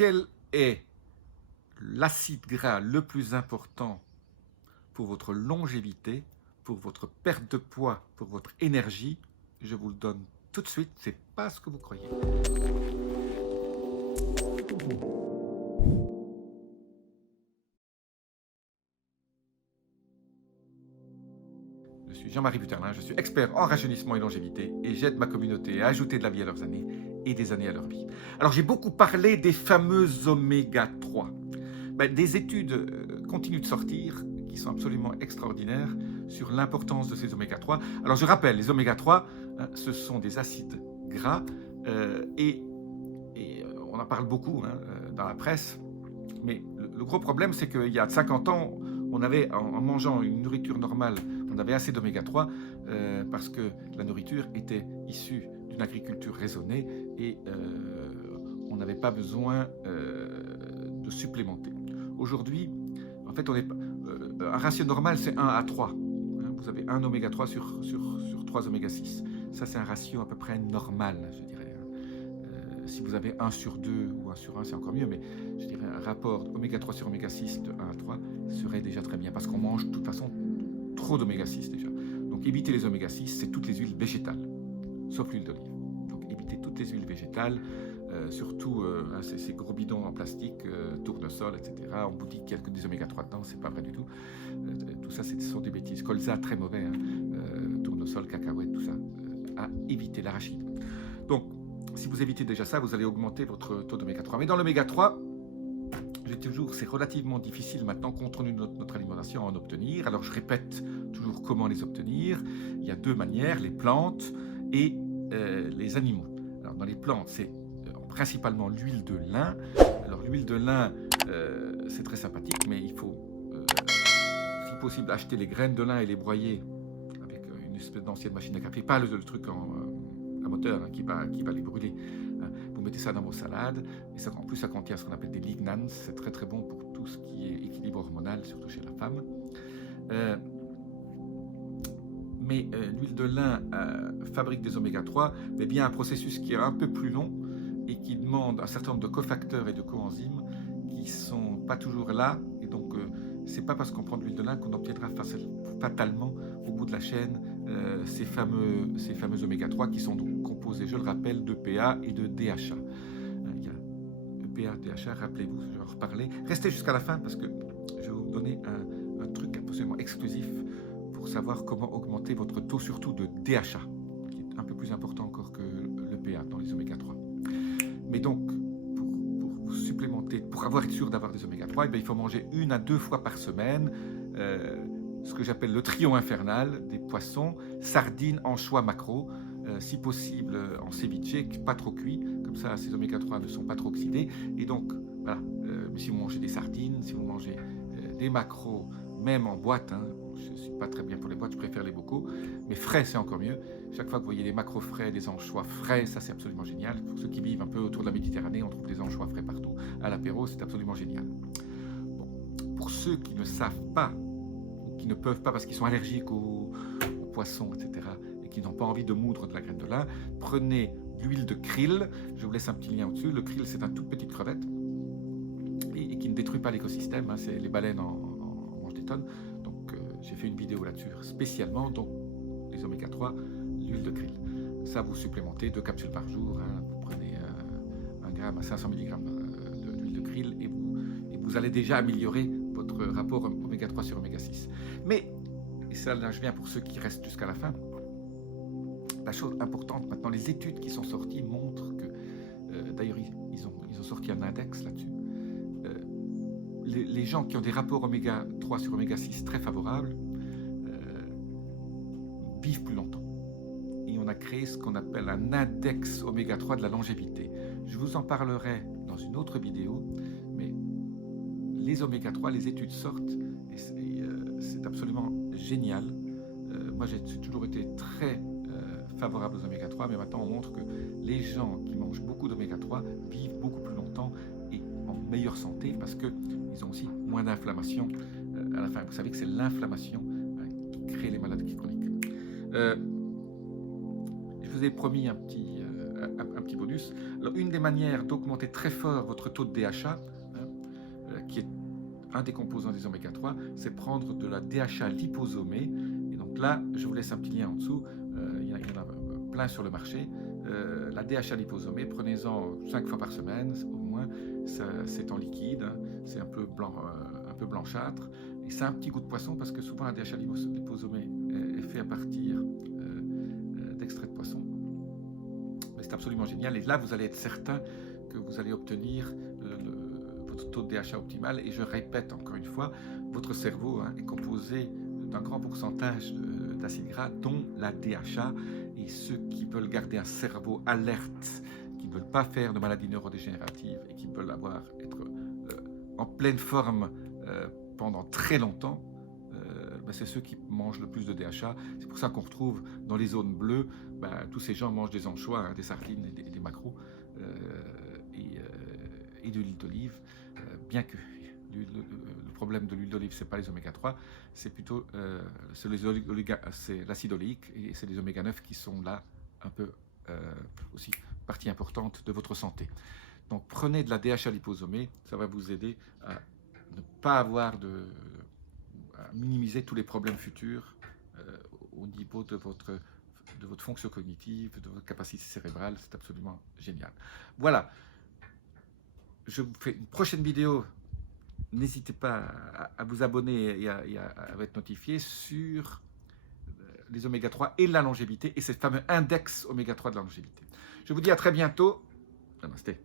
quel est l'acide gras le plus important pour votre longévité, pour votre perte de poids, pour votre énergie? Je vous le donne tout de suite, c'est pas ce que vous croyez. Je suis Jean-Marie Buterlin, je suis expert en rajeunissement et longévité et j'aide ma communauté à ajouter de la vie à leurs années et des années à leur vie. Alors j'ai beaucoup parlé des fameux oméga 3. Des études continuent de sortir qui sont absolument extraordinaires sur l'importance de ces oméga 3. Alors je rappelle, les oméga 3, ce sont des acides gras et on en parle beaucoup dans la presse, mais le gros problème c'est qu'il y a 50 ans, on avait, en mangeant une nourriture normale, on avait assez d'oméga 3 parce que la nourriture était issue d'une agriculture raisonnée et on n'avait pas besoin de supplémenter. Aujourd'hui, en fait, un ratio normal, c'est 1 à 3. Vous avez un oméga 3 sur 3 oméga 6. Ça, c'est un ratio à peu près normal, je dirais. Si vous avez 1 sur 2 ou 1 sur 1, c'est encore mieux, mais je dirais un rapport oméga 3 sur oméga 6 de 1 à 3 serait déjà très bien, parce qu'on mange de toute façon trop d'oméga 6 déjà. Donc éviter les oméga 6, c'est toutes les huiles végétales, sauf l'huile d'olive. Donc évitez toutes les huiles végétales, surtout ces gros bidons en plastique, tournesol, etc. On vous dit qu'il y a que des oméga 3 dedans, c'est pas vrai du tout. Tout ça, ce sont des bêtises. Colza, très mauvais, tournesol, cacahuètes, tout ça, à éviter, l'arachide. Donc, si vous évitez déjà ça, vous allez augmenter votre taux d'oméga 3. Mais dans l'oméga 3, c'est relativement difficile maintenant, compte tenu de notre alimentation, à en obtenir. Alors je répète toujours comment les obtenir. Il y a deux manières, les plantes et les animaux. Alors dans les plantes, c'est principalement l'huile de lin. Alors l'huile de lin, c'est très sympathique, mais il faut, si possible, acheter les graines de lin et les broyer avec une espèce d'ancienne machine à café, pas le truc à moteur qui va les brûler. Vous mettez ça dans vos salades, et ça, en plus ça contient ce qu'on appelle des lignans, c'est très très bon pour tout ce qui est équilibre hormonal, surtout chez la femme. Mais l'huile de lin fabrique des oméga 3, mais bien un processus qui est un peu plus long et qui demande un certain nombre de cofacteurs et de coenzymes qui ne sont pas toujours là, et donc c'est pas parce qu'on prend de l'huile de lin qu'on obtiendra fatalement au bout de la chaîne ces fameux oméga 3 qui sont donc composés, je le rappelle, d'EPA et de DHA. Il y a EPA, DHA, rappelez-vous, je vais en reparler. Restez jusqu'à la fin parce que je vais vous donner un truc absolument exclusif pour savoir comment augmenter votre taux, surtout de DHA, qui est un peu plus important encore que l'EPA dans les oméga 3. Mais donc, pour vous supplémenter, pour être sûr d'avoir des oméga 3, il faut manger 1 à 2 fois par semaine ce que j'appelle le trio infernal des poissons, sardines, anchois, maquereaux, si possible en ceviche, pas trop cuit, comme ça ces oméga 3 ne sont pas trop oxydés. Et donc, voilà, si vous mangez des sardines, si vous mangez des maquereaux, même en boîte, je ne suis pas très bien pour les boîtes, je préfère les bocaux, mais frais c'est encore mieux. Chaque fois que vous voyez des maquereaux frais, des anchois frais, ça c'est absolument génial. Pour ceux qui vivent un peu autour de la Méditerranée, on trouve des anchois frais partout. À l'apéro, c'est absolument génial. Bon. Pour ceux qui ne savent pas, qui ne peuvent pas parce qu'ils sont allergiques aux poissons, etc., et qui n'ont pas envie de moudre de la graine de lin, prenez l'huile de krill, je vous laisse un petit lien au-dessus. Le krill, c'est un tout petite crevette et qui ne détruit pas l'écosystème, c'est les baleines en mangent des tonnes. Donc j'ai fait une vidéo là-dessus spécialement, donc les oméga 3, l'huile de krill. Ça, vous supplémentez 2 capsules par jour, vous prenez 1 gramme à 500 mg d'huile de krill et vous allez déjà améliorer votre rapport oméga 3 sur oméga 6. Mais, et ça là je viens pour ceux qui restent jusqu'à la fin, la chose importante maintenant, les études qui sont sorties montrent que, d'ailleurs ils ont sorti un index là-dessus, les gens qui ont des rapports oméga 3 sur oméga 6 très favorables vivent plus longtemps. Et on a créé ce qu'on appelle un index oméga 3 de la longévité. Je vous en parlerai dans une autre vidéo, mais les oméga 3, les études sortent, et c'est absolument génial. Moi, j'ai toujours été très favorable aux oméga 3, mais maintenant, on montre que les gens qui mangent beaucoup d'oméga 3 vivent beaucoup plus longtemps et en meilleure santé parce qu'ils ont aussi moins d'inflammation à la fin. Vous savez que c'est l'inflammation qui crée les maladies chroniques. Je vous ai promis un un petit bonus. Alors, une des manières d'augmenter très fort votre taux de DHA, hein, qui est un des composants des oméga 3, c'est prendre de la DHA liposomée. Et donc là, je vous laisse un petit lien en dessous. Il y en a plein sur le marché. La DHA liposomée, prenez-en 5 fois par semaine au moins. C'est en liquide, hein, c'est un peu blanchâtre. Et c'est un petit goût de poisson parce que souvent la DHA liposomée est fait à partir d'extrait de poisson. Mais c'est absolument génial. Et là, vous allez être certain que vous allez obtenir votre taux de DHA optimal. Et je répète encore une fois, votre cerveau est composé d'un grand pourcentage d'acides gras, dont la DHA. Et ceux qui veulent garder un cerveau alerte, qui ne veulent pas faire de maladies neurodégénératives et qui veulent être en pleine forme pendant très longtemps, c'est ceux qui mangent le plus de DHA. C'est pour ça qu'on retrouve dans les zones bleues, tous ces gens mangent des anchois, des sardines et des maquereaux et de l'huile d'olive, bien que le problème de l'huile d'olive, ce n'est pas les oméga 3, c'est plutôt c'est l'acide oléique et c'est les oméga 9 qui sont là un peu aussi partie importante de votre santé. Donc prenez de la DHA liposomée, ça va vous aider à ne pas avoir à minimiser tous les problèmes futurs au niveau de votre fonction cognitive, de votre capacité cérébrale. C'est absolument génial. Voilà, je vous fais une prochaine vidéo. N'hésitez pas à vous abonner et à être notifié sur les oméga 3 et la longévité et ce fameux index oméga 3 de la longévité. Je vous dis à très bientôt. Namasté.